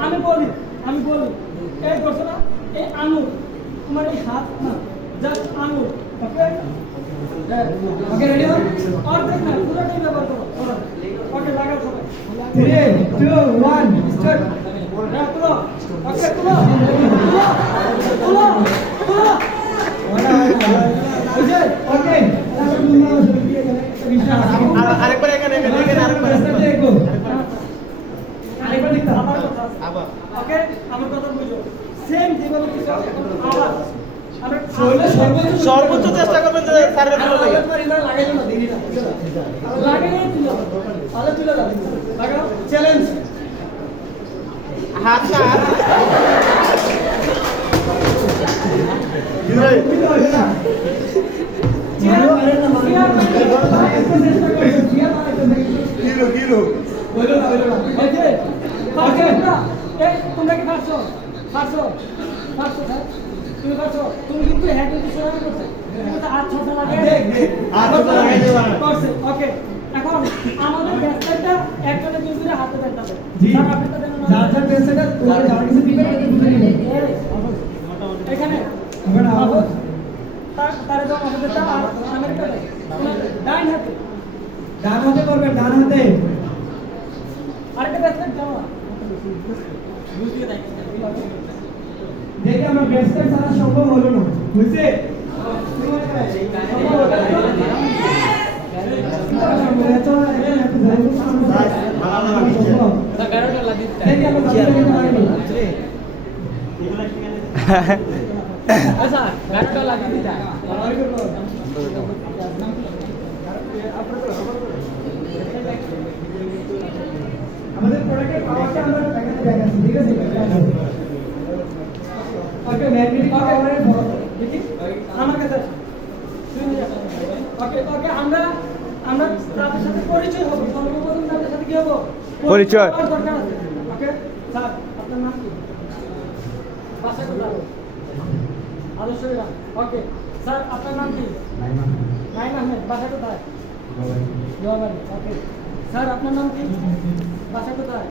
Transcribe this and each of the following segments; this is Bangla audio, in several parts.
আমি বলি আমি বলি এই করছ না এই আঙুল তোমার এই হাত না জাস্ট আঙুল ওকে ওকে রেডি হো অর্ধেক না পুরোটাই ব্যবহার করো ওকে লাগাও সবাই থ্রি টু ওয়ান স্টার্ট হ্যাঁ তুলো ওকে তুলো তুলো তুলো তুলো ওকে আর- আরেকবার এখানে এখানে এখানে আরেকবার দেখতে আমার কথা ওকে? আমার কথা বুঝো। সেম যেভাবে কিছু আবার। সর্বোচ্চ চেষ্টা করবেন যে স্যারের ভালো লাগে লাগাই তুলো তাহলে তুলে যাবে লাগাও। চ্যালেঞ্জ হাত না হাত কিলো কিলো তুমি পারছ তুমি কিন্তু হ্যাঁ কিন্তু সবাই করছ না। যার হাতে ডান হাতে করবে ডান হাতে দেখে আমার ব্যাসটা ছাড়া সম্ভব হলো না। বুঝছে? আমাদের প্রোডাক্টের পাওয়ারটা আমরা দেখাতে দেখাচ্ছি ঠিক আছে ওকে ম্যাগনেটিক পাওয়ারের দেখি আমার কাছে ওকে ওকে আমরা আমরা তাদের সাথে পরিচয় হব। সর্বপ্রথম তাদের সাথে কি হব? পরিচয়। দরকার আছে। ওকে স্যার আপনার নাম কি? বাসা কোথায় আদর্শ ওকে স্যার আপনার নাম কি? নাইম আহমেদ। বাসা কোথায়? ওকে স্যার আপনার নাম কি? বাসা কোথায়?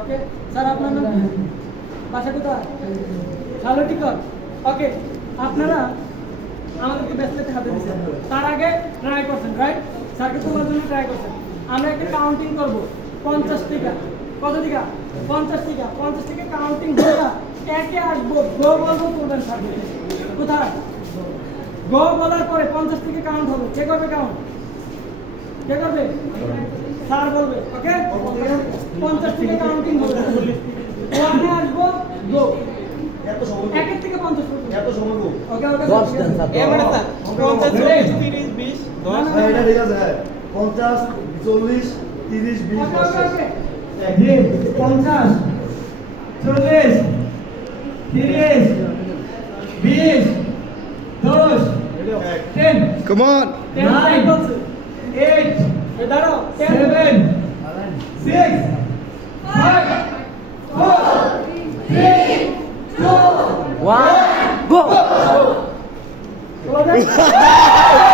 ওকে? স্যার, আপনার নাম বাসা কোথায়? ভালো ওকে, আপনারা আমাদেরকে ব্যস্ততে হাতে দিচ্ছেন আগে ট্রাই করছেন রাইট স্যারকে তোমার জন্য ট্রাই করছেন। আমরা কাউন্টিং করব। পঞ্চাশ টিকা। কত টিকা? পঞ্চাশ টিকা। পঞ্চাশ টিকা কাউন্টিং করে একে আসব। গো বলব করবেন স্যার। কোথায়? গো বলার পরে পঞ্চাশ থেকে কাউন্ট হবে। কে করবে কাউন্ট কে করবে স্যার বলবে ওকে পঞ্চাশ থেকে কাউন্টিং হবে ওয়ানে আসব গো একের থেকে পঞ্চাশ পর্যন্ত। এত সময় ওকে ওকে এবারে স্যার পঞ্চাশ চল্লিশ তিরিশ বিশ দশ না, না, না। ঠিক আছে পঞ্চাশ চল্লিশ তিরিশ বিশ ওকে, ওকে, ওকে। জি পঞ্চাশ চল্লিশ তিরিশ বিশ দশ ten Come on. eight, seven, six, five, four, three, two, one, go!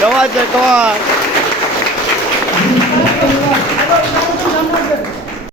Come on, sir, come on.